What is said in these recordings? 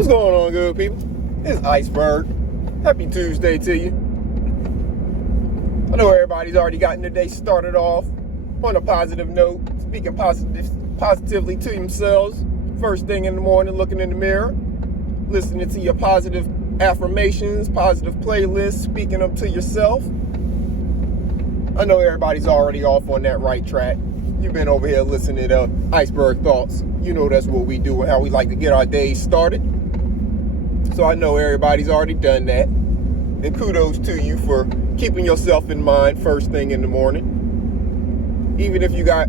What's going on, good people? It's Iceberg. Happy Tuesday to you. I know everybody's already gotten their day started off on a positive note, speaking positively to themselves. First thing in the morning, looking in the mirror, listening to your positive affirmations, positive playlists, speaking them to yourself. I know everybody's already off on that right track. You've been over here listening to IcebergThoughts. You know that's what we do and how we like to get our days started. So I know everybody's already done that. And kudos to you for keeping yourself in mind first thing in the morning. Even if you got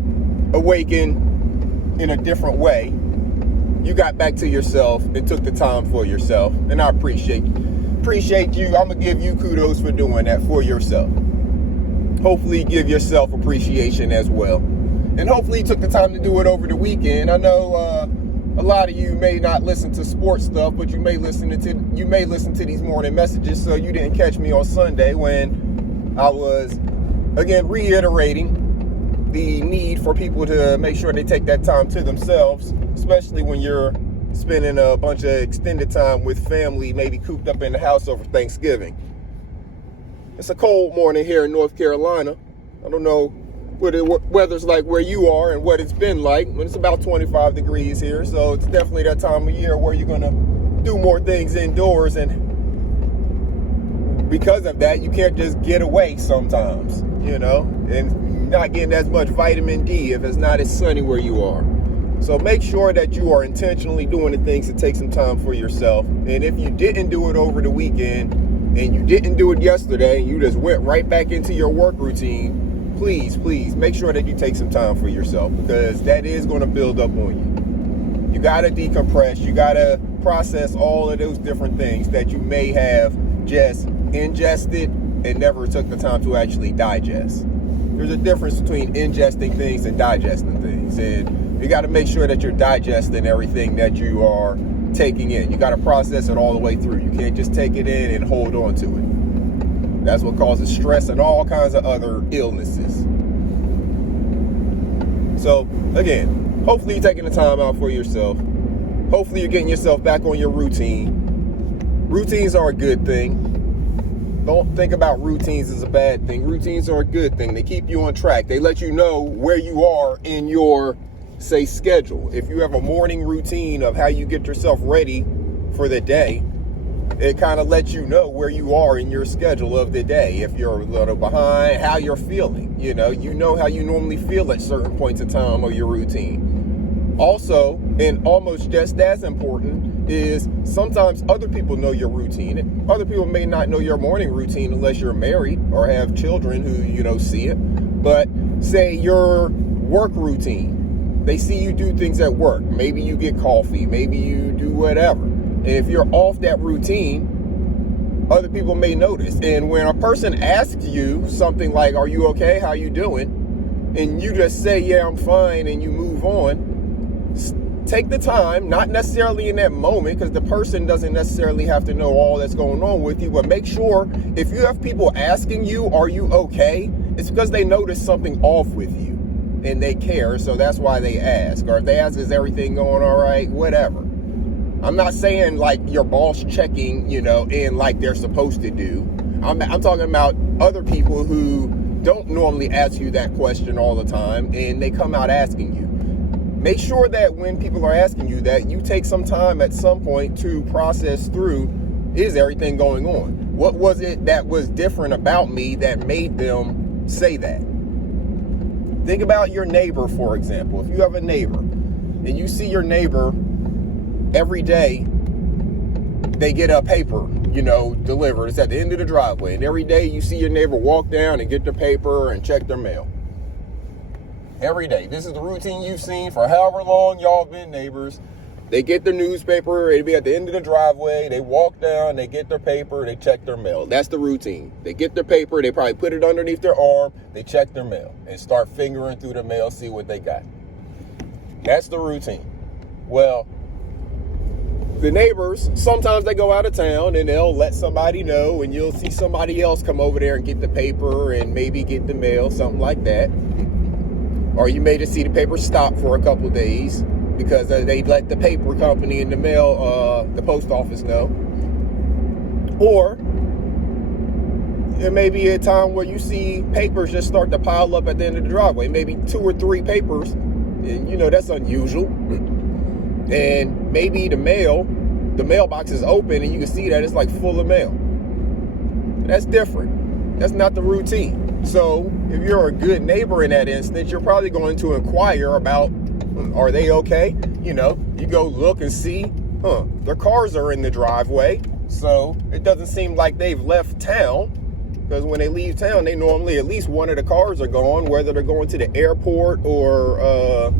awakened in a different way, you got back to yourself and took the time for yourself. And I appreciate you. I'm going to give you kudos for doing that for yourself. Hopefully give yourself appreciation as well. And hopefully you took the time to do it over the weekend. I know a lot of you may not listen to sports stuff, but you may listen to these morning messages. So you didn't catch me on Sunday when I was again reiterating the need for people to make sure they take that time to themselves, especially when you're spending a bunch of extended time with family, maybe cooped up in the house over Thanksgiving. It's a cold morning here in North Carolina. I don't know what the weather's like where you are and what it's been like. It's about 25 degrees here, so it's definitely that time of year where you're going to do more things indoors, and because of that, you can't just get away sometimes, and not getting as much vitamin D if it's not as sunny where you are. So make sure that you are intentionally doing the things to take some time for yourself. And if you didn't do it over the weekend and you didn't do it yesterday and you just went right back into your work routine, please make sure that you take some time for yourself, because that is going to build up on you. You got to decompress. You got to process all of those different things that you may have just ingested and never took the time to actually digest. There's a difference between ingesting things and digesting things. And you got to make sure that you're digesting everything that you are taking in. You got to process it all the way through. You can't just take it in and hold on to it. That's what causes stress and all kinds of other illnesses. So, again, hopefully you're taking the time out for yourself. Hopefully you're getting yourself back on your routine. Routines are a good thing. Don't think about routines as a bad thing. Routines are a good thing. They keep you on track. They let you know where you are in your, say, schedule. If you have a morning routine of how you get yourself ready for the day, it kind of lets you know where you are in your schedule of the day. If you're a little behind, how you're feeling. You know how you normally feel at certain points in time of your routine. Also, and almost just as important, is sometimes other people know your routine. And other people may not know your morning routine unless you're married or have children who, see it. But say your work routine. They see you do things at work. Maybe you get coffee. Maybe you do whatever. And if you're off that routine, other people may notice. And when a person asks you something like, "Are you okay? How you doing?" and you just say, "Yeah, I'm fine," and you move on, take the time, not necessarily in that moment, because the person doesn't necessarily have to know all that's going on with you, but make sure if you have people asking you, "Are you okay?" it's because they notice something off with you and they care, so that's why they ask. Or if they ask, "Is everything going all right?" Whatever. I'm not saying like your boss checking, in like they're supposed to do. I'm talking about other people who don't normally ask you that question all the time, and they come out asking you. Make sure that when people are asking you that, you take some time at some point to process through, is everything going on? What was it that was different about me that made them say that? Think about your neighbor, for example. If you have a neighbor and you see your neighbor every day, they get a paper, delivered. It's at the end of the driveway. And every day you see your neighbor walk down and get their paper and check their mail. Every day. This is the routine you've seen for however long y'all been neighbors. They get their newspaper. It'll be at the end of the driveway. They walk down, they get their paper, they check their mail. That's the routine. They get their paper. They probably put it underneath their arm. They check their mail and start fingering through the mail, see what they got. That's the routine. Well, the neighbors, sometimes they go out of town and they'll let somebody know, and you'll see somebody else come over there and get the paper and maybe get the mail, something like that. Or you may just see the paper stop for a couple of days because they let the paper company in the mail, the post office know. Or it may be a time where you see papers just start to pile up at the end of the driveway, maybe 2 or 3 papers, and that's unusual. And maybe the mailbox is open and you can see that it's like full of mail. That's different. That's not the routine. So if you're a good neighbor in that instance, you're probably going to inquire about, are they okay? You go look and see, their cars are in the driveway. So it doesn't seem like they've left town, because when they leave town, they normally, at least one of the cars are gone, whether they're going to the airport or,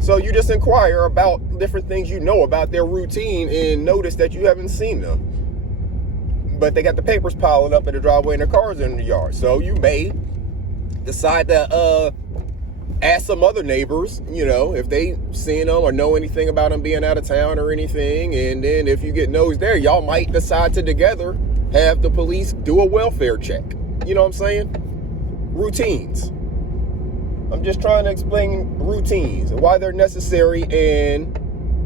So you just inquire about different things about their routine and notice that you haven't seen them. But they got the papers piling up in the driveway and their cars in the yard. So you may decide to ask some other neighbors, if they seen them or know anything about them being out of town or anything. And then if you get nosed there, y'all might decide to together have the police do a welfare check. You know what I'm saying? Routines. I'm just trying to explain routines and why they're necessary and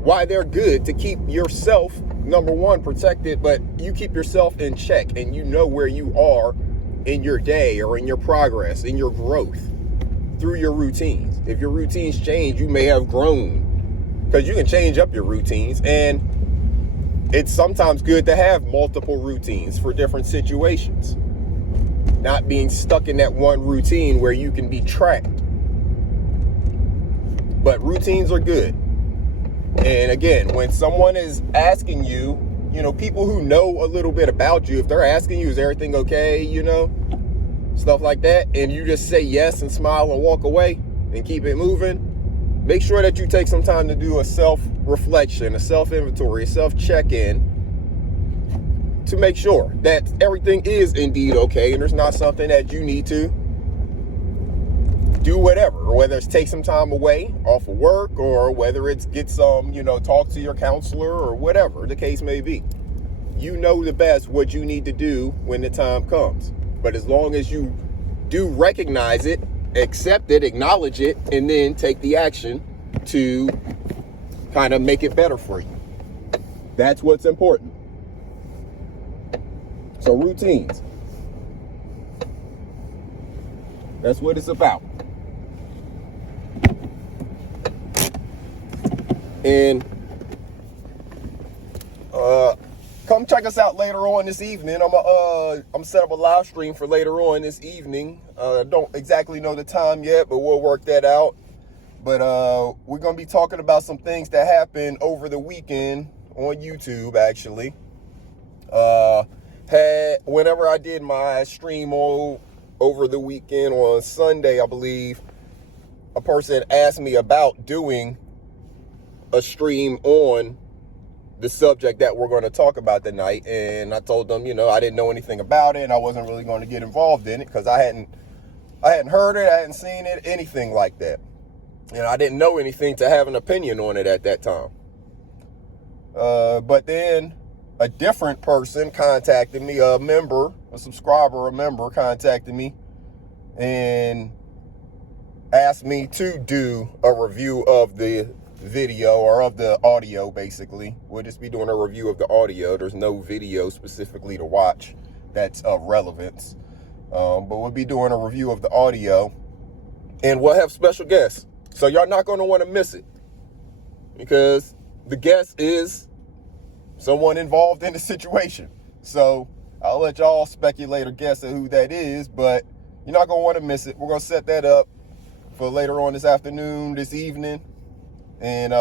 why they're good to keep yourself, number one, protected, but you keep yourself in check and you know where you are in your day or in your progress, in your growth through your routines. If your routines change, you may have grown, because you can change up your routines, and it's sometimes good to have multiple routines for different situations. Not being stuck in that one routine where you can be tracked. But routines are good. And again, when someone is asking you, people who know a little bit about you, if they're asking you, is everything okay, stuff like that, and you just say yes and smile and walk away and keep it moving, make sure that you take some time to do a self-reflection, a self-inventory, a self-check-in to make sure that everything is indeed okay and there's not something that you need to do whatever, or whether it's take some time away off of work, or whether it's get some, talk to your counselor, or whatever the case may be. You know the best what you need to do when the time comes. But as long as you do recognize it, accept it, acknowledge it, and then take the action to kind of make it better for you. That's what's important. So routines. That's what it's about. And come check us out later on this evening. I'm set up a live stream for later on this evening. Don't exactly know the time yet, but we'll work that out. But we're gonna be talking about some things that happened over the weekend on YouTube. Actually, whenever I did my stream over the weekend on Sunday, I believe, a person asked me about doing a stream on the subject that we're going to talk about tonight, and I told them, I didn't know anything about it, and I wasn't really going to get involved in it because I hadn't heard it, I hadn't seen it, anything like that, and I didn't know anything to have an opinion on it at that time. But then a different person contacted me, a member contacted me and asked me to do a review of the video, or of the audio. Basically, we'll just be doing a review of the audio. There's no video specifically to watch that's of relevance, but we'll be doing a review of the audio, and we'll have special guests, so y'all not going to want to miss it, because the guest is someone involved in the situation. So I'll let y'all speculate or guess at who that is, but you're not going to want to miss it. We're going to set that up for later on this afternoon, this evening, and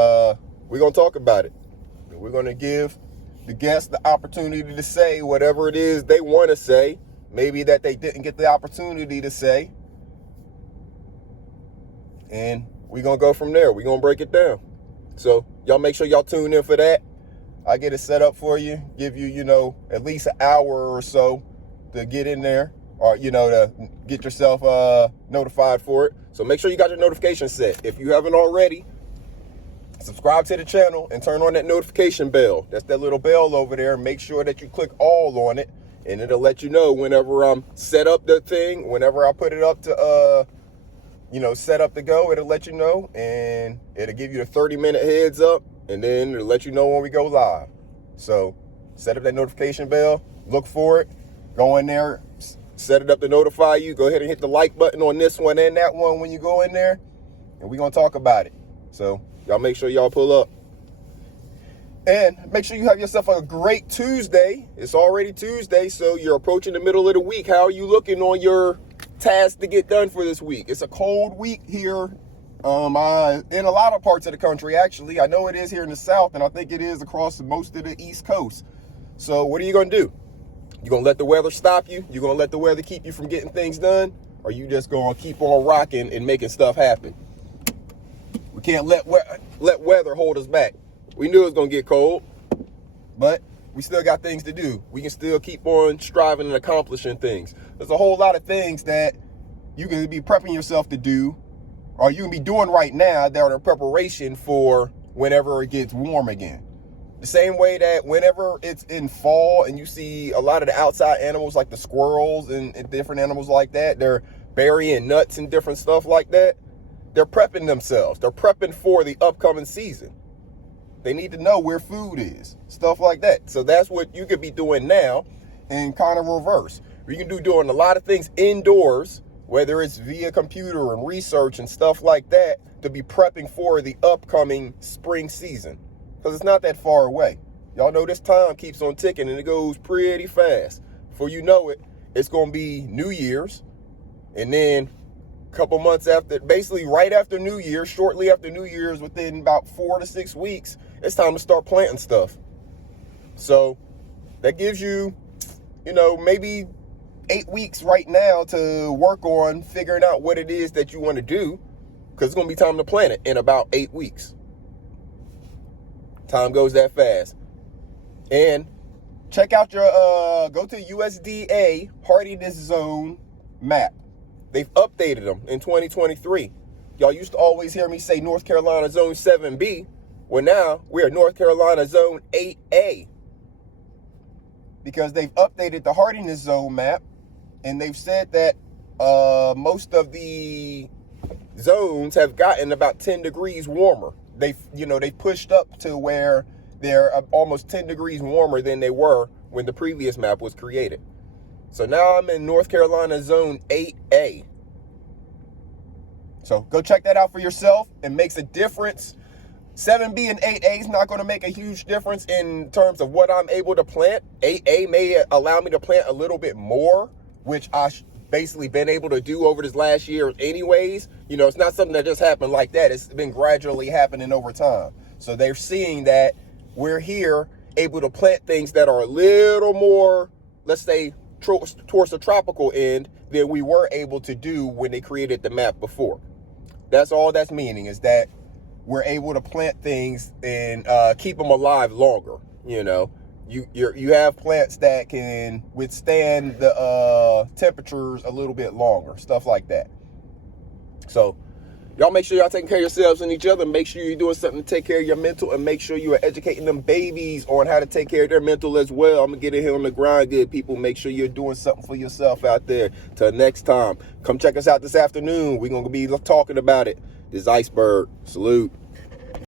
we're going to talk about it. We're going to give the guests the opportunity to say whatever it is they want to say, maybe that they didn't get the opportunity to say, and we're going to go from there. We're going to break it down. So y'all make sure y'all tune in for that. I get it set up for you, give you, at least an hour or so to get in there, or, to get yourself notified for it. So make sure you got your notifications set. If you haven't already, subscribe to the channel and turn on that notification bell. That's that little bell over there. Make sure that you click all on it, and it'll let you know whenever I'm set up the thing, whenever I put it up to set up to go, it'll let you know, and it'll give you a 30-minute heads up, and then it'll let you know when we go live. So set up that notification bell, look for it, go in there, set it up to notify you. Go ahead and hit the like button on this one and that one when you go in there, and we're going to talk about it. So y'all make sure y'all pull up. And make sure you have yourself a great Tuesday. It's already Tuesday, so you're approaching the middle of the week. How are you looking on your tasks to get done for this week? It's a cold week here in a lot of parts of the country, actually. I know it is here in the South, and I think it is across most of the East Coast. So what are you going to do? You going to let the weather stop you? You going to let the weather keep you from getting things done? Or you just going to keep on rocking and making stuff happen? We can't let weather hold us back. We knew it was going to get cold, but we still got things to do. We can still keep on striving and accomplishing things. There's a whole lot of things that you can be prepping yourself to do, or you can be doing right now that are in preparation for whenever it gets warm again. The same way that whenever it's in fall and you see a lot of the outside animals like the squirrels and different animals like that, they're burying nuts and different stuff like that. They're prepping themselves. They're prepping for the upcoming season. They need to know where food is, stuff like that. So that's what you could be doing now in kind of reverse. You can doing a lot of things indoors, whether it's via computer and research and stuff like that, to be prepping for the upcoming spring season. Because it's not that far away. Y'all know this time keeps on ticking and it goes pretty fast. Before you know it, it's going to be New Year's. And then a couple months after, basically right after New Year's, shortly after New Year's, within about 4 to 6 weeks, it's time to start planting stuff. So that gives you, maybe 8 weeks right now to work on figuring out what it is that you want to do, because it's going to be time to plant it in about 8 weeks. Time goes that fast. And check out your, go to USDA hardiness zone map. They've updated them in 2023. Y'all used to always hear me say North Carolina Zone 7B. Well, now we're North Carolina Zone 8A, because they've updated the hardiness zone map, and they've said that most of the zones have gotten about 10 degrees warmer. They pushed up to where they're almost 10 degrees warmer than they were when the previous map was created. So now I'm in North Carolina Zone 8A. So go check that out for yourself. It makes a difference. 7B and 8A is not going to make a huge difference in terms of what I'm able to plant. 8A may allow me to plant a little bit more, which I've basically been able to do over this last year anyways. It's not something that just happened like that. It's been gradually happening over time. So they're seeing that we're here able to plant things that are a little more, let's say, towards the tropical end than we were able to do when they created the map before. That's all that's meaning, is that we're able to plant things and keep them alive longer. You have plants that can withstand the temperatures a little bit longer, stuff like that. So y'all make sure y'all taking care of yourselves and each other. Make sure you're doing something to take care of your mental, and make sure you are educating them babies on how to take care of their mental as well. I'm gonna get in here on the grind, good people. Make sure you're doing something for yourself out there. Till next time, come check us out this afternoon. We're gonna be talking about it. This Iceberg. Salute.